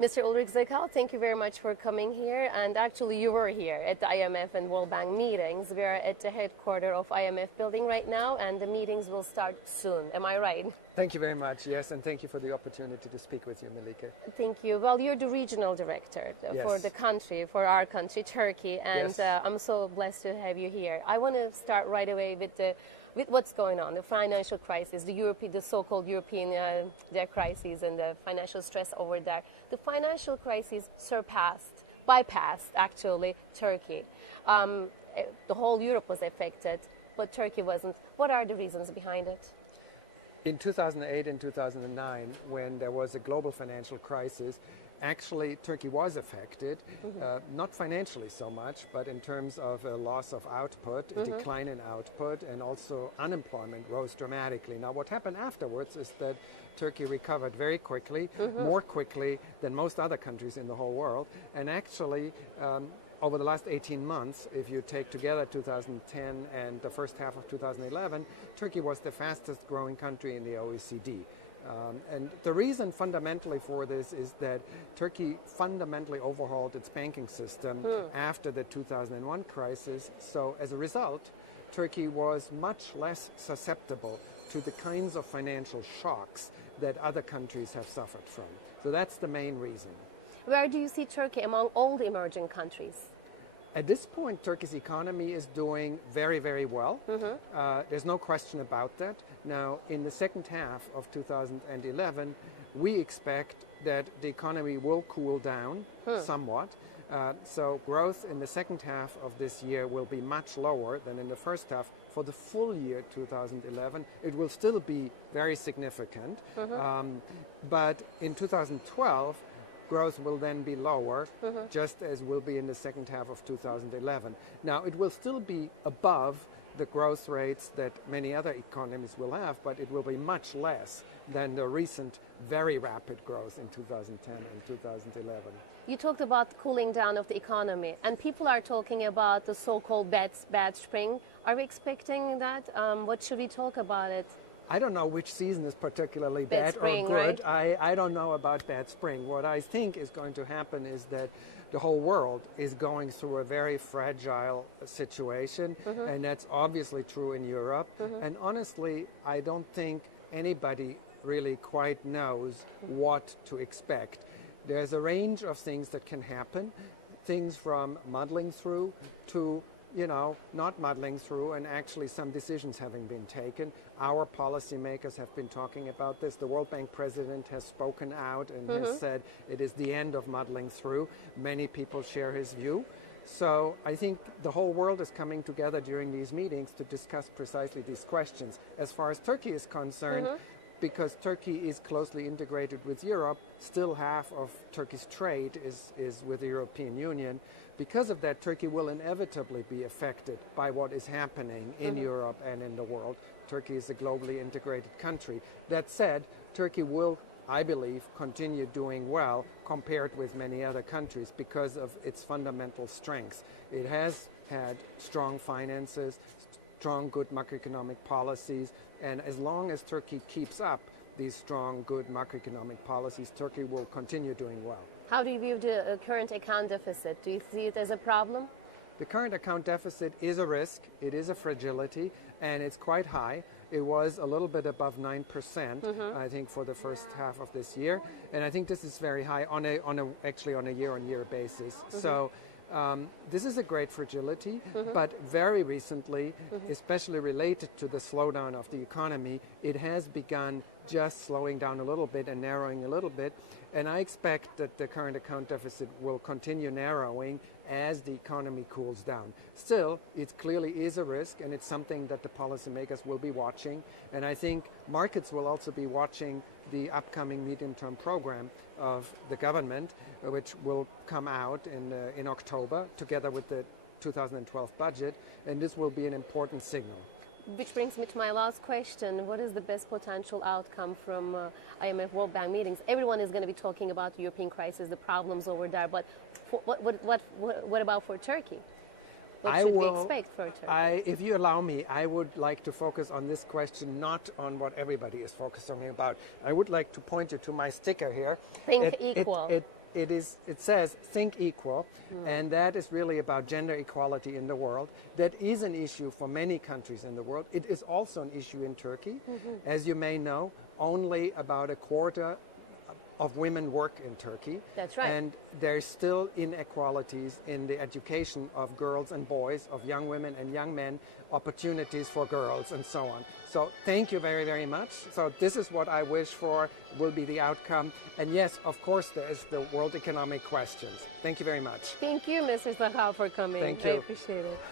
Mr. Ulrich Zachau, thank you very much for coming here. And actually, you were here at the IMF and World Bank meetings. We are at the headquarters of IMF building right now, and the meetings will start soon. Am I right? Thank you very much, yes, and thank you for the opportunity to speak with you, Melike. Thank you. Well, you're the regional director for the country, for our country, Turkey, and I'm so blessed to have you here. I want to start right away with what's going on, the financial crisis, the so-called European debt crisis and the financial stress over there. The financial crisis bypassed actually Turkey. The whole Europe was affected, but Turkey wasn't. What are the reasons behind it? In 2008 and 2009, when there was a global financial crisis, actually Turkey was affected, not financially so much, but in terms of a loss of output, a decline in output, and also unemployment rose dramatically. Now what happened afterwards is that Turkey recovered very quickly, more quickly than most other countries in the whole world, and actually over the last 18 months, if you take together 2010 and the first half of 2011, Turkey was the fastest growing country in the OECD. And the reason fundamentally for this is that Turkey fundamentally overhauled its banking system after the 2001 crisis. So as a result, Turkey was much less susceptible to the kinds of financial shocks that other countries have suffered from. So that's the main reason. Where do you see Turkey among all the emerging countries? At this point, Turkey's economy is doing very, very well. There's no question about that. Now, in the second half of 2011, we expect that the economy will cool down somewhat. So growth in the second half of this year will be much lower than in the first half. For the full year 2011, it will still be very significant. But in 2012, growth will then be lower, just as will be in the second half of 2011. Now, it will still be above the growth rates that many other economies will have, but it will be much less than the recent very rapid growth in 2010 and 2011. You talked about the cooling down of the economy, and people are talking about the so-called bad spring. Are we expecting that? What should we talk about it? I don't know which season is particularly bad spring, or good. Right? I don't know about bad spring. What I think is going to happen is that the whole world is going through a very fragile situation, and that's obviously true in Europe. And honestly, I don't think anybody really quite knows what to expect. There's a range of things that can happen, things from muddling through to not muddling through, and actually some decisions having been taken. Our policymakers have been talking about this. The World Bank president has spoken out and has said it is the end of muddling through. Many people share his view. So I think the whole world is coming together during these meetings to discuss precisely these questions. As far as Turkey is concerned, because Turkey is closely integrated with Europe, still half of Turkey's trade is with the European Union. Because of that, Turkey will inevitably be affected by what is happening in Europe and in the world. Turkey is a globally integrated country. That said, Turkey will, I believe, continue doing well compared with many other countries because of its fundamental strengths. It has had strong finances, strong, good macroeconomic policies, and as long as Turkey keeps up these strong, good macroeconomic policies, Turkey will continue doing well. How do you view the current account deficit? Do you see it as a problem? The current account deficit is a risk, it is a fragility, and it's quite high. It was a little bit above 9%, I think, for the first half of this year. And I think this is very high actually on a year-on-year basis. So this is a great fragility, but very recently, especially related to the slowdown of the economy, it has begun just slowing down a little bit and narrowing a little bit. And I expect that the current account deficit will continue narrowing as the economy cools down. Still, it clearly is a risk, and it's something that the policymakers will be watching. And I think markets will also be watching the upcoming medium-term program of the government, which will come out in October, together with the 2012 budget, and this will be an important signal. Which brings me to my last question. What is the best potential outcome from IMF World Bank meetings? Everyone is going to be talking about the European crisis, the problems over there, but what about for Turkey? What should we expect for Turkey? If you allow me, I would like to focus on this question, not on what everybody is focusing about. I would like to point you to my sticker here. Think equal. it says think equal, and that is really about gender equality in the world. That is an issue for many countries in the world. It is also an issue in Turkey. As you may know, only about a quarter of women work in Turkey. That's right. And there's still inequalities in the education of girls and boys, of young women and young men, opportunities for girls and so on. So thank you very, very much. So this is what I wish for will be the outcome. And yes, of course, there is the world economic questions. Thank you very much. Thank you, Mr. Zachau, for coming. Thank you. I appreciate it.